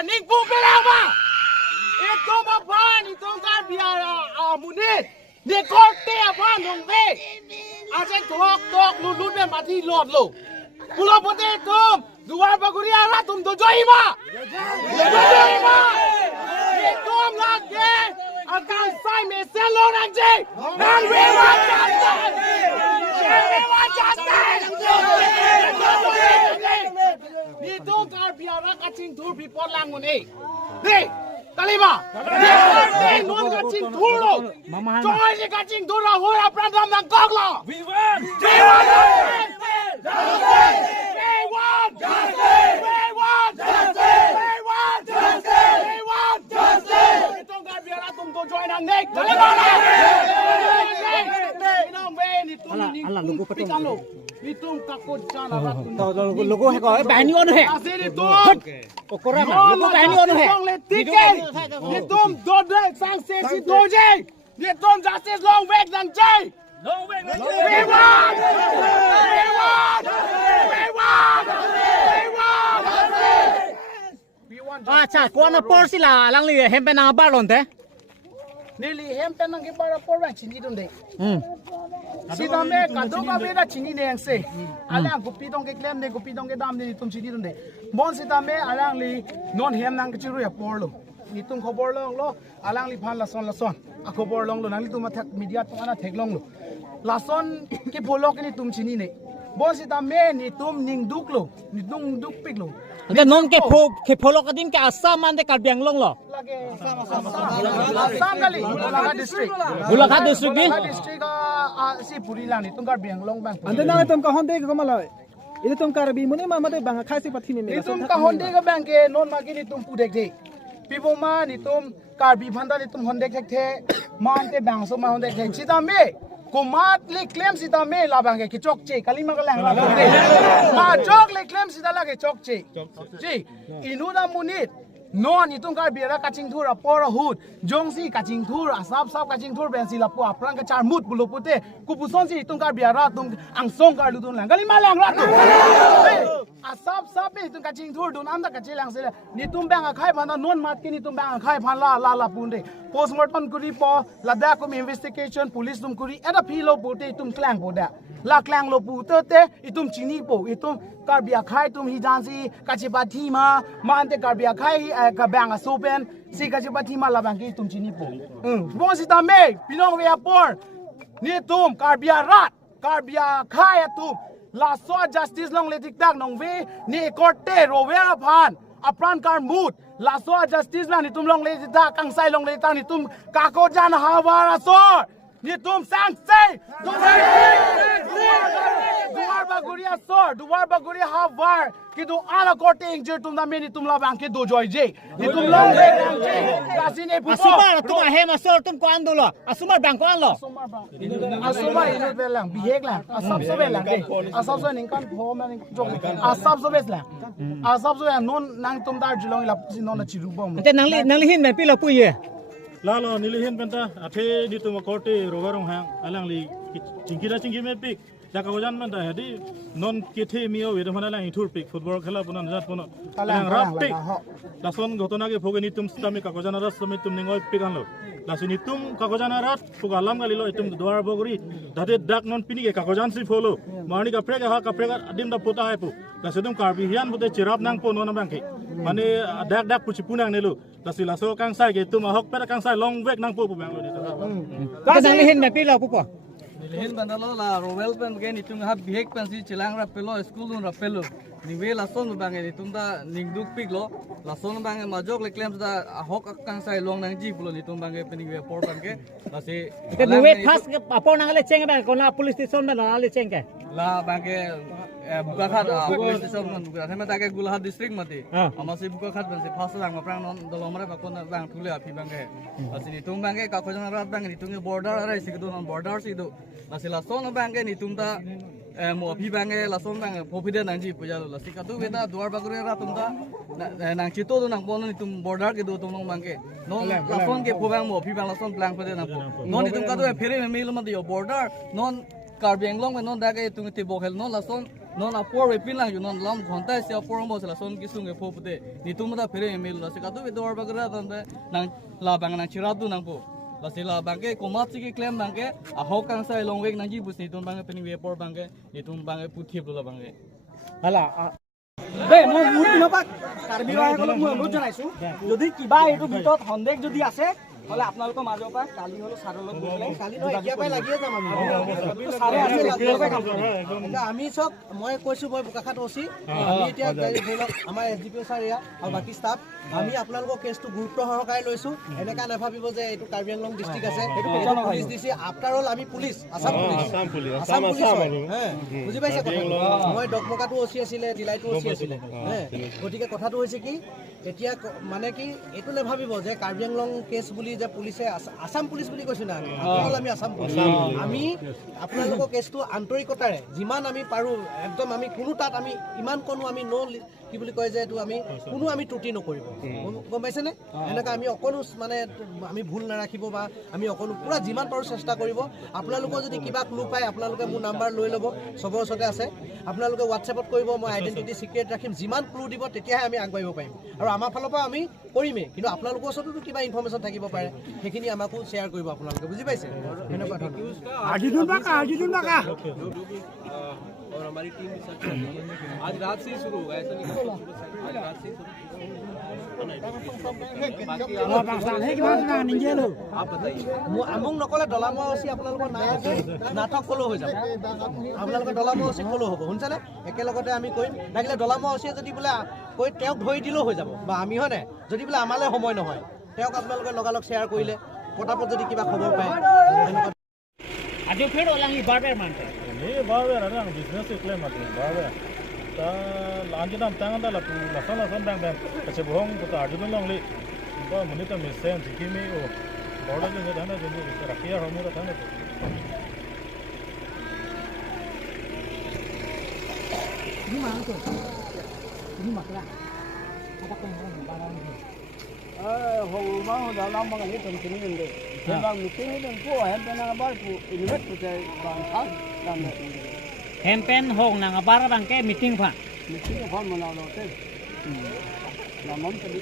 kaning pung pelama. Ito mapan, itong karbiara amunit. Ni korte apa nongbe. Asen tok lulut me mati lot lo. Pulau putih tum, luar baguri arah tum dojoi ma. Dojoi ma. Itum lagi akan sai meselo nanti. Nang bewa jantan. Bewa jantan. Itum karbiara kacing tur people langun eh. Nih. Kalima, non kacing thuro, joy ni kacing thuro, hora pradam nang koglo. We want justice. We want justice. We want justice. We want justice. We want justice. Itong karbiara tum to join nang nek. Kalima. Inang be ni tum ni. Pikan lo. Itum takut jana ratum. To logo he ko bahani on he. Asir itum. Okora logo bahani on he. Itum dode sang se si doje. Itum justice long weg nang jay. Long weg nang jay. We want. We want. We want. We want. Acha ko na por sila lang li hempe na balon te. Nili hempe nang gibara por ba chini donde. Sida me kadoga beda chini ne angse. Alang gupi dong ke klem ne gupi dong ke dam ne tum chini donde. Mon sida me alang li non hem nang chiru ya por lo. Nitum khobor long lo alang li phan la son. A khobor long lo nang li tum athak media tum ana thek long lo. La son ke polo ke ni tum chini ne. Bon sida me ni tum ning duk lo. Ni dung duk pik lo. Ante non ke pholo ka din ke assam man de karbiang long lo. Assam kali Golaghat district. Golaghat district ni. Golaghat district si puri lang ni tungkar biang long bang. Ante na itum ka honde ko malay. Itu tum karabi muni ma mate bang khai si pathi ni. Itum ka honde ka bang ke non ma ki ni tum pudek de. Pibo ma ni tum karbi phanda ni tum honde khek the. Man te bang so ma honde khek sita me. Kumat le claim sita me la bang ke chok che kalima ka lang la honde. Ma chok le claim sita la ke chok che. Ji inuda munit. Non itung karbiara kacing thur apora hut jongsi kacing thur asap kacing thur bensi lapu aprang ka char mut bulo pute kupuson si itung karbiara tum angsong kar ludun lang gali malang ratu asap itung kacing thur dun anda kacilang sila nitum bang akai phana non mat ki nitum bang akai phan la punde postmortem kuri po lada kum investigation police tum kuri eta philo pute itum klang poda la klang lo pute te itum chini po itum karbia khai tum hijansi kachipathi ma ante karbia khai ka bang sopen si kachipathi ma la bang ki tum chini po bon si tame pinong we apor ni tum karbia rat karbia khai tum la so justice long letik tak nong we ni korte rovera phan apran kar mut la so justice la ni tum long letik tak kang sai long letik ni tum ka ko jan hawara so ni tum sang sei duar baguria sor duar baguria havar ki du ala korte injure tum na meni tum la bang ke do joy je ni tum long le bang je kasine pupo Asumar tum he ma sor tum ko ando lo asumar bang ko an lo asuma inu belang bihek lang asap so belang de asap so ning kan pho ma ning jok asap so beslang asap so non nang tum dar jilong la pusi non na chiru bom ante nangli hin me pi lo pu ye Lalo nilihin penta ate dito makorte rogarong hang alang li cingki me pik jaka wajan menta hadi non kithe mio wedo mana lang itur pik football khela punan jat puno alang rap pik lason gotona ke phogeni tum stami ka kojana ras sami tum ningoi pik anlo lasini tum ka kojana rat pugalam galilo itum duar boguri dade dak non pini ke ka kojan si folo mani ka prega ha ka prega adim da pota hai pu lasedum karbi hian bute chirap nang po non bangke mane dak puchi punang nelu lasi laso kang sai ke tum hok pera kang sai long vek nang po pu bang lo ni ante nangli hin me pi lo pu po Nilihin bandalo la rovel pen gen itung hab bihek pen si chilang rapelo school dun rapelo niwe lason bang itung da ningduk pig lo lason bang majok le claims da hok kang sai long nang ji pulo itung bang pen niwe por bang ke lasi ke niwe phas apor nang le cheng ba ko na police station me na le cheng ke la bang ke Bukakhat police station man Bukakhat hema ta ke Golaghat district mate amasi Bukakhat ban se phas lang aprang non dolomare ba kon bang thule api bang ke lasi itung bang ke ka khojana rat bang itung border are sikdo non border sido lasi lason bang ke itung da mo api bang ke lason bang popide nang ji puja lo lasi kadu beta duar bagure ra tum da nang chito do nang pon itung border ke do tum nong bang ke non lason ke pobang mo api bang lason plan pade nang non itung kadu fere me lo ma dio border non Karbiang long non da ke itung ti bokhel non lason non apor repin lang yun non lam ghonta se apor mo sala son kisung e phopte ni tumda fere email la se katu bedo ar bagara dan nang la bang nang chiradu nang po la se la bang ke komat ki claim bang ke a ho kang sai long wek nang ji bus ni tum bang pe ni we por bang ke ni tum bang pu thiep la bang ke hala দেই মই মোৰ পিনৰ পৰা কাৰ্বি ভাইসকলক মই অনুৰোধ জনাইছোঁ যদি কিবা এইটো ভিতৰত সন্দেহ যদি আছে হলে আপোনালোকৰ মাজৰ পৰা কালি হলে ছাৰৰ লগত গৈ পেলাই কালি এতিয়া পাই লাগিয়ে যাম ছাৰে আছে আমি চব মই কৈছোঁ মই বোকাখাট অচি আমি এতিয়া ধৰি লওক আমাৰ এছডিপিঅ' ছাৰ এয়া আৰু বাকী ষ্টাফ আমি আপোনালোকৰ কেছটো গুৰুত্ব সহকাৰে লৈছোঁ এনেকুৱা নাভাবিব যে এইটো কাৰ্বি আংলং ডিষ্ট্ৰিক্ট আছে পুলিচ দিছে আফটাৰ অল আমি পুলিচ আছাম পুলিচ বুজি পাইছে মই ডকমকাটো অচি আছিলে দিলাইটো অচি আছিলে গতিকে কথাটো হৈছে কি এতিয়া মানে কি এইটো নাভাবিব যে কাৰ্বি আংলং কেছ বুলি যে পুলিচে আছাম পুলিচ বুলি কৈছোঁ না আমি আছাম পুলিচ আমি আপোনালোকৰ কেছটো আন্তৰিকতাৰে যিমান আমি পাৰোঁ একদম আমি কোনো তাত আমি ইমান কোনো আমি কি বুলি কয় যে এইটো আমি কোনো আমি ত্ৰুটি নকৰিব গম পাইছেনে এনেকৈ আমি অকণো মানে আমি ভুল নাৰাখিব বা আমি অকণো পূৰা যিমান পাৰোঁ চেষ্টা কৰিব আপোনালোকৰ যদি কিবা ক্লু পায় আপোনালোকে মোৰ নাম্বাৰ লৈ ল'ব চবৰ ওচৰতে আছে আপোনালোকে হোৱাটছএপত কৰিব মই আইডেণ্টিটি চিক্ৰেট ৰাখিম যিমান ক্লু দিব তেতিয়াহে আমি আগবাঢ়িব পাৰিম আৰু আমাৰ ফালৰ পৰা আমি কৰিমেই কিন্তু আপোনালোকৰ ওচৰতো কিবা ইনফৰ্মেশ্যন থাকিব পাৰে সেইখিনি আমাকো শ্বেয়াৰ কৰিব আপোনালোকে বুজি পাইছে এনেকুৱা और हमारी टीम आज रात से ही शुरू होगा ऐसा नहीं आज रात से आप बताइए আমুক নকলে ডলামা অচি আপোনালোকৰ নাই নাটক কলো হৈ যাব আপোনালোকৰ ডলামা অচি কলো হ'ব শুনিছেনে একেলগতে আমি কৰিম লাগিলে ডলামা অচিয়ে যদি বোলে কৈ তেওঁক ধৰি দিলেও হৈ যাব বা আমি হয় নাই যদি বোলে আমালৈ সময় নহয় তেওঁক আপোনালোকে লগালগ শ্বেয়াৰ কৰিলে পটাপট যদি কিবা খবৰ পায় আজি ফেৰ ওলাঙি বাৰবেৰ মানতে ni bawa ada bisnes klaim mati bawa ta lanjut tangan dah la sana dang kece bohong kita adu long li ba menita mesen sikimi o border je dana je rakhia homo ta na ini mana tu ini maklah apa kau yang barang ni hong bang dah lama ni tempat ni ni bang meeting ni pun ada nak bar pun invest tu bang hal Hempen hong nang abara bangke meeting pa. meeting apa mana lo tu lamam tadi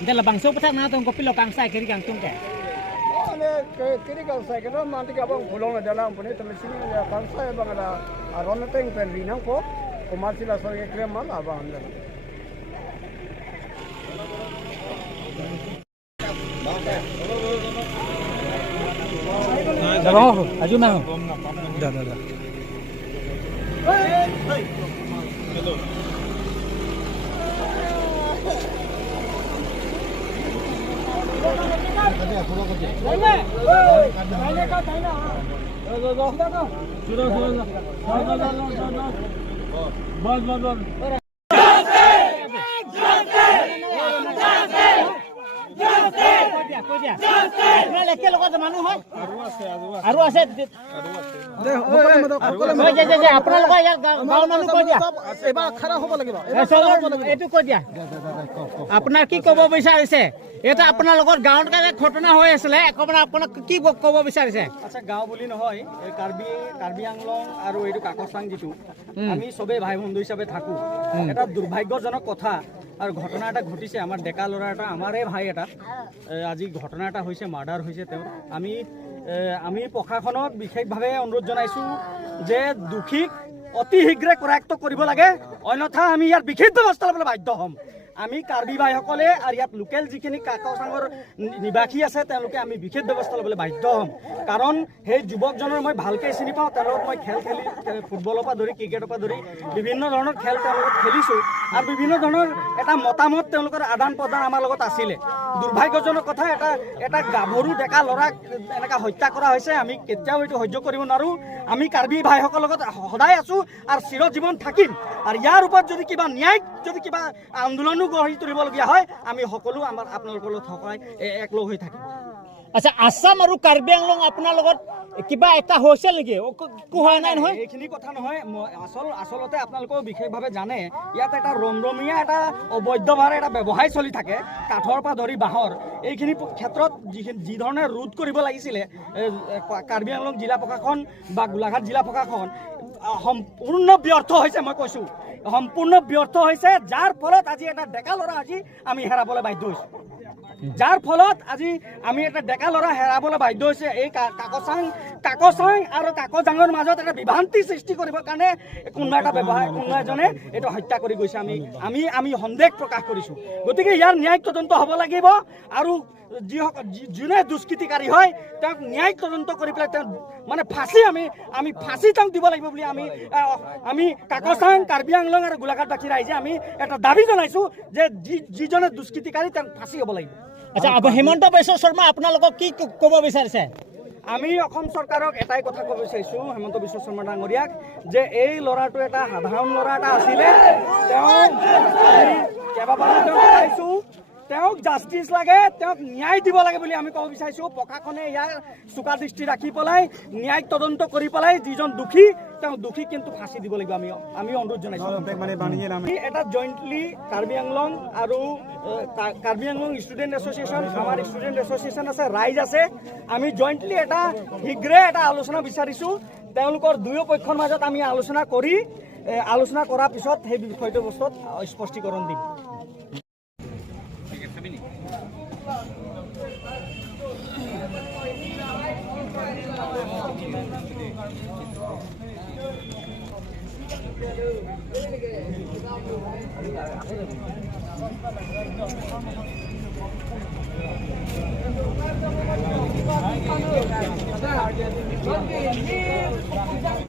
Nda labang so patak na tong kopilo kang sai kiri kang tung ke. Ole kiri kau saya kena nanti kau bang pulang ada dalam punya tempat sini ya kan saya bang ada aron teng pen rinang ko komersial asal ke krem mana bang anda Dah aju na. dah Aru ase আপোনালোকৰ ইয়াৰ গাঁৱৰ মানুহ কৈ দিয়া এবাৰ খাৰা হ'ব লাগিব এইটো কৈ দিয়া আপোনাৰ কি ক'ব বিচাৰিছে এটা আপোনালোকৰ গাঁৱত ঘটনা হৈ আছিলে অকণমান আপোনাক কি ক'ব বিচাৰিছে আচ্ছা গাঁও বুলি নহয় এই কাৰ্বি আংলং আৰু এইটো কাকচাং যিটো আমি চবেই ভাই বন্ধু হিচাপে থাকোঁ এটা দুৰ্ভাগ্যজনক কথা আৰু ঘটনা এটা ঘটিছে আমাৰ ডেকা ল'ৰা এটা আমাৰে ভাই এটা আজি ঘটনা এটা হৈছে মাৰ্ডাৰ হৈছে তেওঁ আমি প্ৰশাসনক বিশেষভাৱে অনুৰোধ জনাইছোঁ যে দোষীক অতি শীঘ্ৰে কৰায়ত্ব কৰিব লাগে অন্যথা আমি ইয়াৰ বিশেষ ব্যৱস্থা ল'বলৈ বাধ্য হ'ম আমি কাৰ্বি ভাইসকলে আৰু ইয়াত লোকেল যিখিনি কাকচাঙৰ নিবাসী আছে তেওঁলোকে আমি বিশেষ ব্যৱস্থা ল'বলৈ বাধ্য হ'ম কাৰণ সেই যুৱকজনৰ মই ভালকৈ চিনি পাওঁ তেওঁৰ লগত মই খেল খেলি ফুটবলৰ পৰা ধৰি ক্ৰিকেটৰ পৰা ধৰি বিভিন্ন ধৰণৰ খেল তেওঁৰ লগত খেলিছোঁ আৰু বিভিন্ন ধৰণৰ এটা মতামত তেওঁলোকৰ আদান প্ৰদান আমাৰ লগত আছিলে দুৰ্ভাগ্যজনক কথা এটা গাভৰু ডেকা ল'ৰাক এনেকৈ হত্যা কৰা হৈছে আমি কেতিয়াও এইটো সহ্য কৰিব নোৱাৰোঁ আমি কাৰ্বি ভাইসকলৰ লগত সদায় আছোঁ আৰু চিৰজীৱন থাকিম আৰু ইয়াৰ ওপৰত যদি কিবা ন্যায়িক যদি কিবা আন্দোলনো গঢ়ি তুলিবলগীয়া হয় আমি সকলো আমাৰ আপোনালোকৰ লগত সহায় একলগ হৈ থাকিম আচ্ছা আসাম আৰু কাৰ্বি আংলং আপোনাৰ লগত কিবা এটা হৈছিল নেকি হোৱা নাই নহয় এইখিনি কথা নহয় আচলতে আপোনালোকেও বিশেষভাৱে জানে ইয়াত এটা ৰমৰমীয়া এটা অবৈধভাৱে এটা ব্যৱসায় চলি থাকে কাঠৰ পৰা ধৰি বাঁহৰ এইখিনি ক্ষেত্ৰত যি ধৰণে ৰোধ কৰিব লাগিছিলে কাৰ্বি আংলং জিলা প্ৰশাসন বা গোলাঘাট জিলা প্ৰশাসন সম্পূৰ্ণ ব্যৰ্থ হৈছে মই কৈছোঁ সম্পূৰ্ণ ব্যৰ্থ হৈছে যাৰ ফলত আজি এটা ডেকা ল'ৰা আজি আমি হেৰাবলৈ বাধ্য হৈছোঁ যাৰ ফলত আজি আমি এটা ডেকা ল'ৰা হেৰাবলৈ বাধ্য হৈছে এই কাকচাং আৰু কাকজাঙৰ মাজত এটা বিভ্ৰান্তি সৃষ্টি কৰিবৰ কাৰণে কোনোবা এটা ব্যৱসায় কোনোবা এজনে এইটো হত্যা কৰি গৈছে আমি সন্দেহ প্ৰকাশ কৰিছোঁ গতিকে ইয়াৰ ন্যায়িক তদন্ত হ'ব লাগিব আৰু যোনে দুষ্কৃতিকাৰী হয় তেওঁক ন্যায়িক তদন্ত কৰি পেলাই তেওঁ মানে ফাঁচি আমি ফাঁচি তেওঁক দিব লাগিব বুলি আমি কাকচাং কাৰ্বি আংলং আৰু গোলাঘাটবাসী ৰাইজে আমি এটা দাবী জনাইছোঁ যে যিজনে দুষ্কৃতিকাৰী তেওঁক ফাঁচি হ'ব লাগিব আচ্ছা হিমন্ত বিশ্ব শৰ্মা আপোনালোকক কি ক'ব বিচাৰিছে আমি অসম চৰকাৰক এটাই কথা ক'ব বিচাৰিছোঁ হিমন্ত বিশ্ব শৰ্মা ডাঙৰীয়াক যে এই ল'ৰাটো এটা সাধাৰণ ল'ৰা এটা আছিলে তেওঁ কেইবাবাৰো পাইছোঁ তেওঁক জাষ্টিচ লাগে তেওঁক ন্যায় দিব লাগে বুলি আমি ক'ব বিচাৰিছোঁ প্ৰশাসনে ইয়াৰ চোকা দৃষ্টি ৰাখি পেলাই ন্যায়িক তদন্ত কৰি পেলাই যিজন দোষী তেওঁ দোষী কিন্তু ফাঁচি দিব লাগিব আমি অনুৰোধ জনাইছোঁ এটা জইণ্টলি কাৰ্বি আংলং আৰু কাৰ্বি আংলং ষ্টুডেণ্ট এছ'চিয়েশ্যন আমাৰ ষ্টুডেণ্ট এছ'চিয়েশ্যন আছে ৰাইজ আছে আমি জইণ্টলি এটা শীঘ্ৰে এটা আলোচনা বিচাৰিছোঁ তেওঁলোকৰ দুয়ো পক্ষৰ মাজত আমি আলোচনা কৰাৰ পিছত সেই বিষয়টো বস্তুত স্পষ্টীকৰণ দিম Thank you.